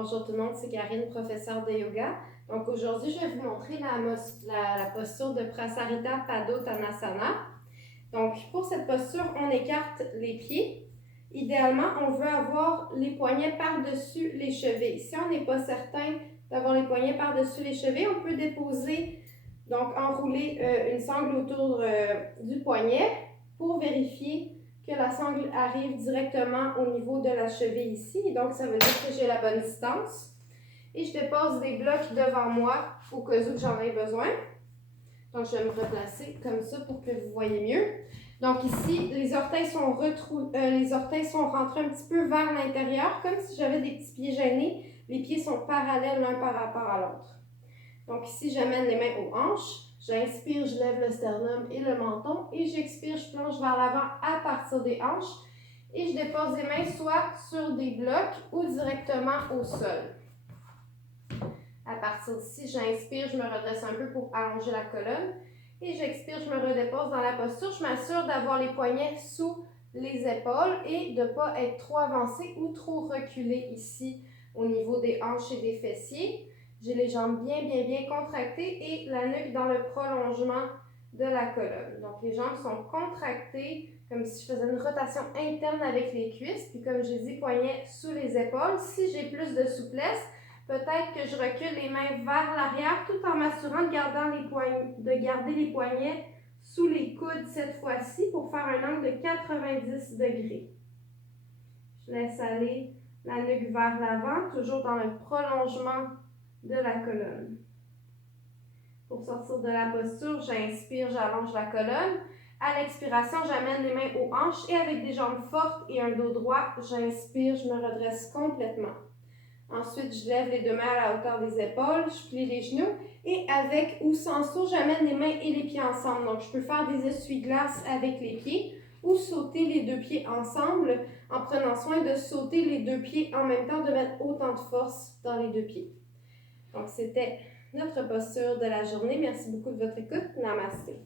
Bonjour tout le monde, c'est Karine, professeure de yoga. Donc aujourd'hui, je vais vous montrer la posture de Prasarita Padottanasana. Donc pour cette posture, on écarte les pieds. Idéalement, on veut avoir les poignets par-dessus les chevilles. Si on n'est pas certain d'avoir les poignets par-dessus les chevilles, on peut déposer, donc enrouler une sangle autour du poignet pour vérifier que la sangle arrive directement au niveau de la cheville ici. Donc, ça veut dire que j'ai la bonne distance. Et je dépose des blocs devant moi au cas où j'en ai besoin. Donc, je vais me replacer comme ça pour que vous voyez mieux. Donc ici, les orteils sont rentrés un petit peu vers l'intérieur, comme si j'avais des petits pieds gênés. Les pieds sont parallèles l'un par rapport à l'autre. Donc ici, j'amène les mains aux hanches. J'inspire, je lève le sternum et le menton. Et j'expire, je plonge vers l'avant à partir des hanches. Et je dépose les mains soit sur des blocs ou directement au sol. À partir d'ici, j'inspire, je me redresse un peu pour allonger la colonne. Et j'expire, je me redépose dans la posture. Je m'assure d'avoir les poignets sous les épaules et de ne pas être trop avancé ou trop reculé ici au niveau des hanches et des fessiers. J'ai les jambes bien contractées et la nuque dans le prolongement de la colonne. Donc les jambes sont contractées comme si je faisais une rotation interne avec les cuisses. Puis comme j'ai dit, poignets sous les épaules. Si j'ai plus de souplesse, peut-être que je recule les mains vers l'arrière tout en m'assurant de garder les poignets sous les coudes cette fois-ci pour faire un angle de 90 degrés. Je laisse aller la nuque vers l'avant, toujours dans le prolongement de la colonne. Pour sortir de la posture, j'inspire, j'allonge la colonne. À l'expiration, j'amène les mains aux hanches et avec des jambes fortes et un dos droit, j'inspire, je me redresse complètement. Ensuite, je lève les deux mains à la hauteur des épaules, je plie les genoux et avec ou sans saut, j'amène les mains et les pieds ensemble. Donc, je peux faire des essuie-glaces avec les pieds ou sauter les deux pieds ensemble en prenant soin de sauter les deux pieds en même temps, de mettre autant de force dans les deux pieds. Donc, c'était notre posture de la journée. Merci beaucoup de votre écoute. Namasté.